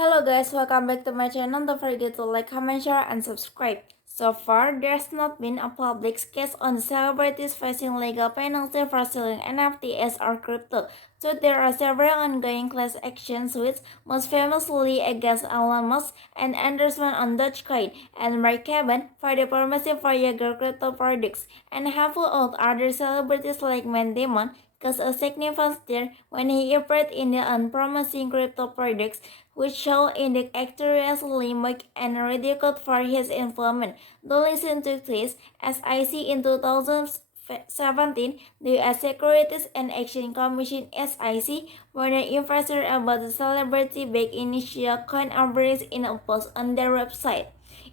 Hello guys, welcome back to my channel. Don't forget to like, comment, share, and subscribe. So far, there's not been a public case on the celebrities facing legal penalty for selling NFTs or crypto. So there are several ongoing class action suits, most famously against Elon Musk and endorsement on Dogecoin and Mark Cuban for the permissive for Jaeger crypto products, and a handful of other celebrities like Matt Damon caused a significant stir when he appeared in the unpromising crypto products, which show in the actoriously mocked and ridiculed for his involvement. The listen took place, as I see in 2017, the U.S. Securities and Exchange Commission (SEC) warned investors about the celebrity-backed initial coin offerings in a post on their website.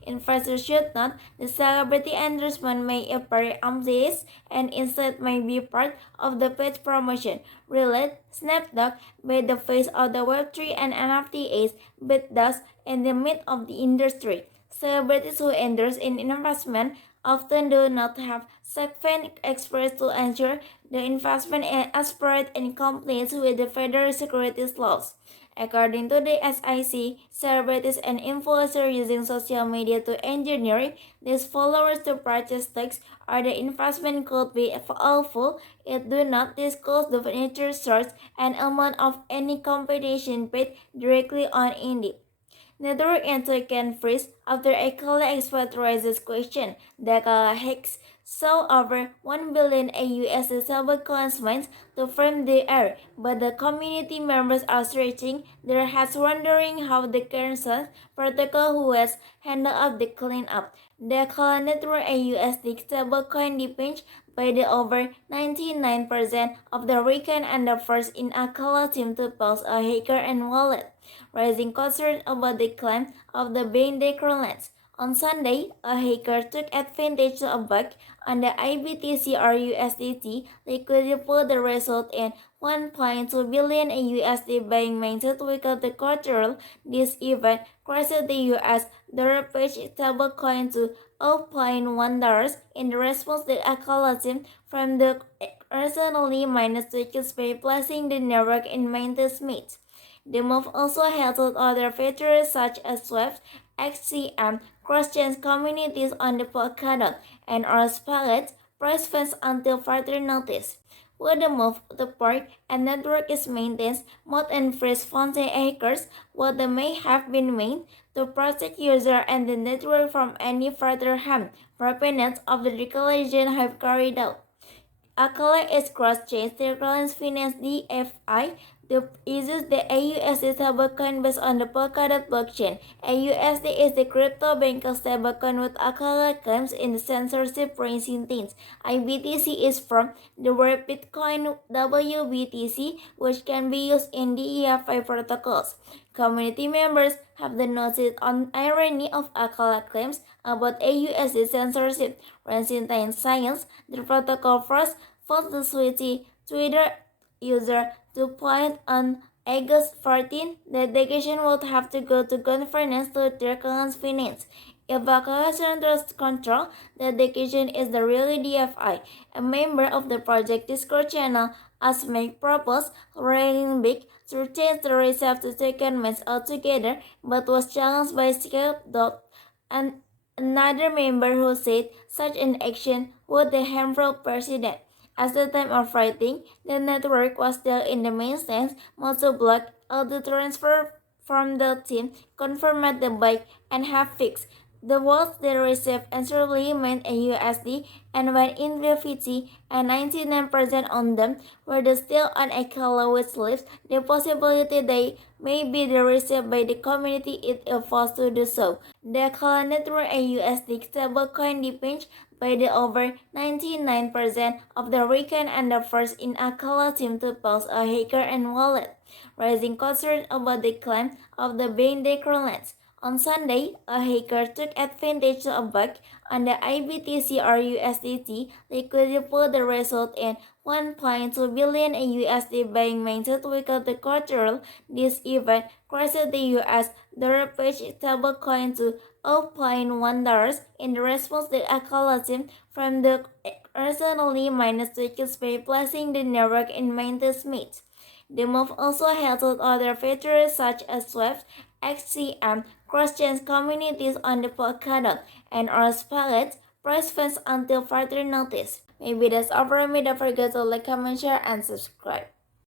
Investors should note the celebrity endorsement may appear unbiased and instead may be part of the paid promotion. Relate, Snapdog, by the face of the Web3 and NFTs, but thus in the midst of the industry. Celebrities who endorse an investment often do not have sufficient experts to ensure the investment is accurate and complies with the federal securities laws. According to the SIC, celebrities and influencers using social media to engineer these followers to purchase stocks or the investment could be awful. It do not disclose the nature, source, and amount of any compensation paid directly on Indeed. Network entry can freeze after a Kala expert raises question. The Kala hacks saw over 1 billion AUSD stablecoins mints to frame the air, but the community members are stretching their heads wondering how the current protocol who has handled up the cleanup. The Kala network AUSD stablecoin depends by the over 99% of the weekend and the first in a Kala team to post a hacker and wallet, raising concern about the claim of the being declarants. On Sunday, a hacker took advantage of a bug on the IBTC or USDT liquidity pool that resulted in 1.2 billion USD being maintained without the collateral. This event crashed the US dollar page stablecoin to $0.1 in response to a collapse from the recently mined switches by placing the network in maintenance mode. The move also helped other features such as Swift, XCM, cross-chain communities on the Polkadot, and Earth Palette price fence until further notice. With the move, the park and network is maintained mod and freeze fountain hackers, while they may have been made to protect user and the network from any further harm. Representatives of the declaration have carried out. Accolade is cross-chain surveillance finance DFI uses the AUSD stablecoin based on the Polkadot blockchain. AUSD is the crypto bank stablecoin with Accolade claims in the censorship precedents. IBTC is from the word Bitcoin WBTC, which can be used in DEFI protocols. Community members have noted on irony of Accolade claims about AUSD censorship. Rancine Science, the protocol first forced the Sweetie Twitter user to point on August 14 that the education would have to go to governance to their finance. Evacuation trust control, the education is the really DFI. A member of the project Discord channel asked make propose ranking big to change the recipe to second match altogether, but was challenged by Scout and another member who said such an action would be harmful president. At the time of writing, the network was still in the maintenance mode to block all the transfer from the team, confirmed the bug, and have fixed. The votes they received entirely meant a USD, and when in graffiti, and 99% on them were still on a color which leaves the possibility they may be received by the community if it was to do so. The color network a USD stablecoin depends by the over 99% of the weekend and the first in a color team to post a hacker and wallet, raising concern about the claim of the being declarants. On Sunday, a hacker took advantage of a bug on the IBTC or USDT liquidity pool that resulted in 1.2 billion USD being maintained without the collateral. This event crashed the US dollar page stablecoin to $0.1 in response to a collapse from the recently mined switches by placing the network in maintenance mode. The move also halted other features such as swaps, XCM, cross-chain communities on the Polkadot, and Earth palettes, price fence until further notice. Maybe that's all for me. Don't forget to like, comment, share, and subscribe.